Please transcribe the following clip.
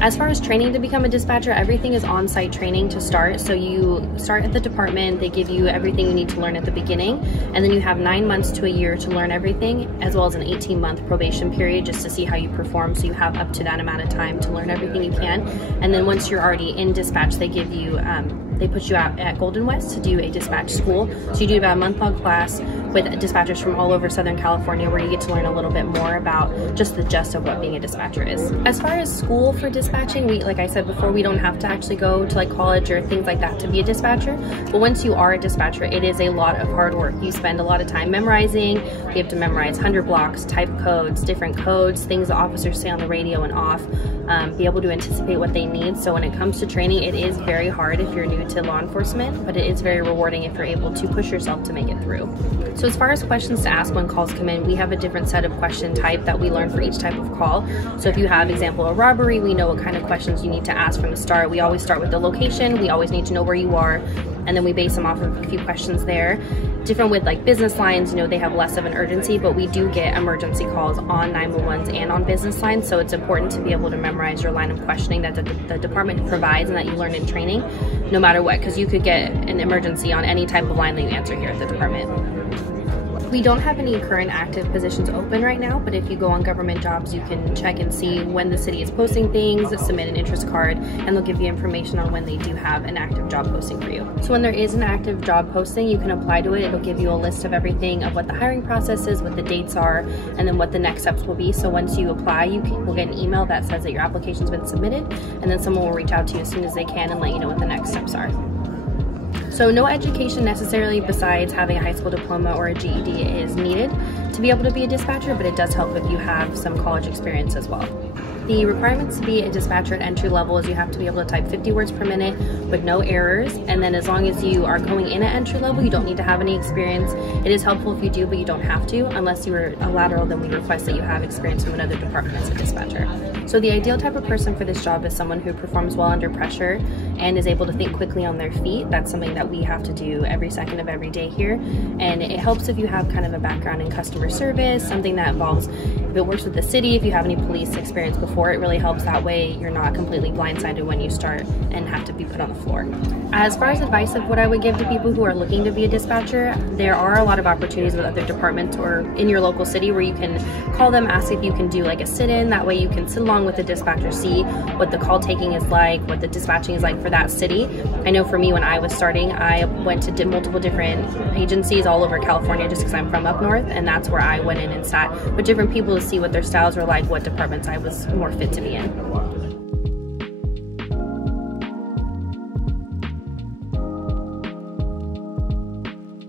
As far as training to become a dispatcher, everything is on-site training to start. So you start at the department, they give you everything you need to learn at the beginning, and then you have 9 months to a year to learn everything, as well as an 18-month probation period just to see how you perform. So you have up to that amount of time to learn everything you can. And then once you're already in dispatch, they give you, they put you out at Golden West to do a dispatch school. So you do about a month-long class with dispatchers from all over Southern California where you get to learn a little bit more about just the gist of what being a dispatcher is. As far as school for dispatching, like I said before, we don't have to actually go to like college or things like that to be a dispatcher. But once you are a dispatcher, it is a lot of hard work. You spend a lot of time memorizing. You have to memorize 100 blocks, type codes, different codes, things the officers say on the radio and off, be able to anticipate what they need. So when it comes to training, it is very hard if you're new to law enforcement, but it is very rewarding if you're able to push yourself to make it through. So as far as questions to ask when calls come in, we have a different set of question type that we learn for each type of call. So if you have, example, a robbery, we know what kind of questions you need to ask from the start. We always start with the location. We always need to know where you are, and then we base them off of a few questions there. Different with like business lines, you know, they have less of an urgency, but we do get emergency calls on 911s and on business lines, so it's important to be able to memorize your line of questioning that the department provides and that you learn in training, no matter what, because you could get an emergency on any type of line that you answer here at the department. We don't have any current active positions open right now, but if you go on government jobs, you can check and see when the city is posting things, submit an interest card, and they'll give you information on when they do have an active job posting for you. So when there is an active job posting, you can apply to it. It'll give you a list of everything of what the hiring process is, what the dates are, and then what the next steps will be. So once you apply, will get an email that says that your application's been submitted, and then someone will reach out to you as soon as they can and let you know what the next steps are. So no education necessarily besides having a high school diploma or a GED is needed to be able to be a dispatcher, but it does help if you have some college experience as well. The requirements to be a dispatcher at entry level is you have to be able to type 50 words per minute with no errors, and then as long as you are going in at entry level, you don't need to have any experience. It is helpful if you do, but you don't have to. Unless you are a lateral, then we request that you have experience from another department as a dispatcher. So the ideal type of person for this job is someone who performs well under pressure and is able to think quickly on their feet. That's something that we have to do every second of every day here, and it helps if you have kind of a background in customer service, something that involves, if it works with the city, if you have any police experience before, it really helps. That way you're not completely blindsided when you start and have to be put on the floor. As far as advice of what I would give to people who are looking to be a dispatcher, there are a lot of opportunities with other departments or in your local city where you can call them, ask if you can do like a sit-in. That way you can sit along with the dispatcher, see what the call taking is like, what the dispatching is like for that city. I know for me, when I was starting, I went to multiple different agencies all over California just because I'm from up north, and that's where I went in and sat with different people to see what their styles were like, what departments I was more fit to be in.